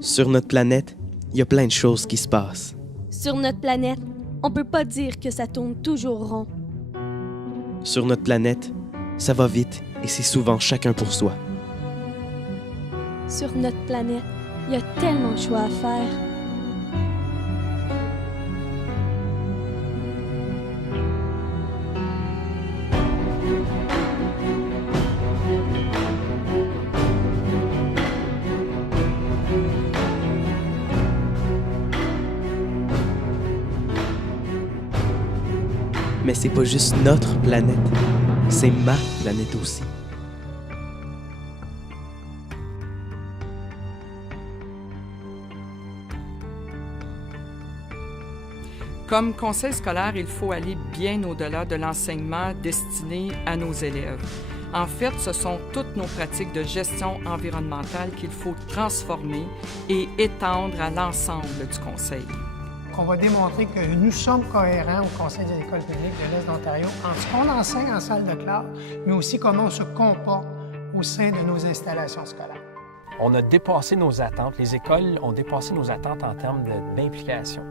Sur notre planète, il y a plein de choses qui se passent. Sur notre planète, on peut pas dire que ça tourne toujours rond. Sur notre planète, ça va vite et c'est souvent chacun pour soi. Sur notre planète, il y a tellement de choix à faire. Mais c'est pas juste notre planète, c'est ma planète aussi. Comme conseil scolaire, il faut aller bien au-delà de l'enseignement destiné à nos élèves. En fait, ce sont toutes nos pratiques de gestion environnementale qu'il faut transformer et étendre à l'ensemble du conseil. On va démontrer que nous sommes cohérents au Conseil des écoles publiques de l'Est de l'Ontario entre ce qu'on enseigne en salle de classe, mais aussi comment on se comporte au sein de nos installations scolaires. On a dépassé nos attentes. Les écoles ont dépassé nos attentes en termes d'implication.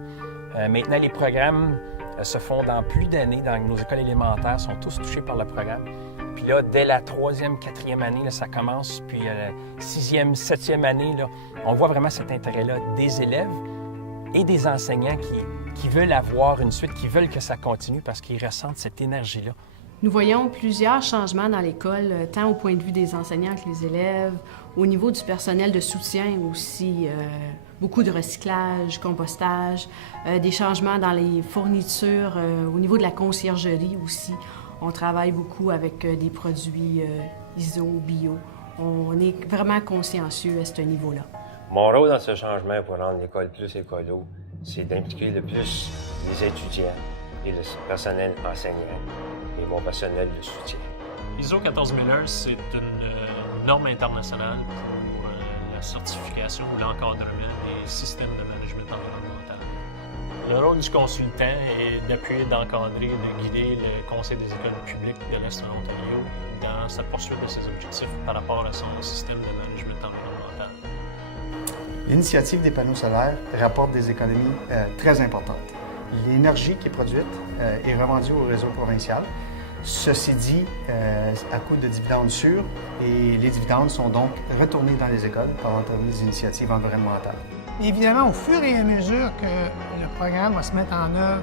Maintenant, les programmes se font dans plus d'années. Dans nos écoles élémentaires, sont tous touchés par le programme. Puis là, dès la 3e, 4e année, là, ça commence. Puis la 6e, 7e année, là, on voit vraiment cet intérêt-là des élèves et des enseignants qui veulent avoir une suite, qui veulent que ça continue parce qu'ils ressentent cette énergie-là. Nous voyons plusieurs changements dans l'école, tant au point de vue des enseignants que les élèves, au niveau du personnel de soutien aussi, beaucoup de recyclage, compostage, des changements dans les fournitures, au niveau de la conciergerie aussi. On travaille beaucoup avec des produits ISO, bio. On est vraiment consciencieux à ce niveau-là. Mon rôle dans ce changement pour rendre l'école plus écolo, c'est d'impliquer le plus les étudiants et le personnel enseignant et mon personnel de soutien. ISO 14001, c'est une norme internationale pour la certification ou l'encadrement des systèmes de management environnemental. Le rôle du consultant est d'appuyer, d'encadrer, de guider le Conseil des écoles publiques de l'Est de l'Ontario dans sa poursuite de ses objectifs par rapport à son système de management environnemental. L'initiative des panneaux solaires rapporte des économies très importantes. L'énergie qui est produite est revendue au réseau provincial. Ceci dit, à coût de dividendes sûrs, et les dividendes sont donc retournés dans les écoles par l'entremise des initiatives environnementales. Évidemment, au fur et à mesure que le programme va se mettre en œuvre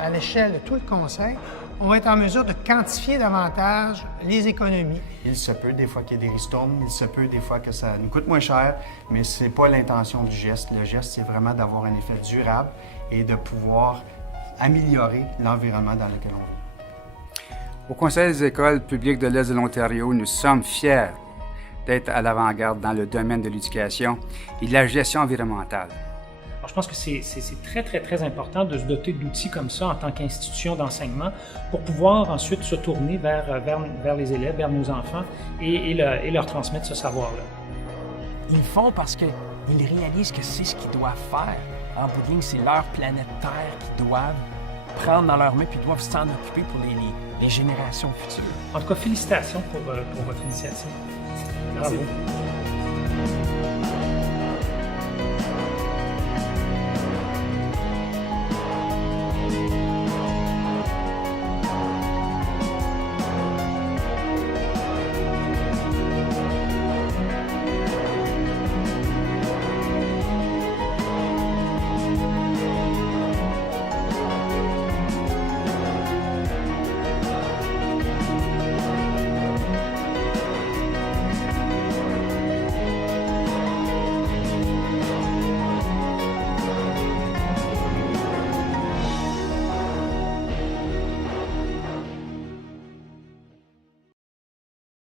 à l'échelle de tout le conseil, on va être en mesure de quantifier davantage les économies. Il se peut des fois qu'il y ait des ristournes, il se peut des fois que ça nous coûte moins cher, mais ce n'est pas l'intention du geste. Le geste, c'est vraiment d'avoir un effet durable et de pouvoir améliorer l'environnement dans lequel on vit. Au Conseil des écoles publiques de l'Est de l'Ontario, nous sommes fiers d'être à l'avant-garde dans le domaine de l'éducation et de la gestion environnementale. Alors, je pense que c'est très important de se doter d'outils comme ça en tant qu'institution d'enseignement pour pouvoir ensuite se tourner vers les élèves, vers nos enfants et leur transmettre ce savoir-là. Ils le font parce qu'ils réalisent que c'est ce qu'ils doivent faire. En bout de ligne, c'est leur planète Terre qu'ils doivent prendre dans leurs mains puis doivent s'en occuper pour les générations futures. En tout cas, félicitations pour votre initiative. Bravo. Merci.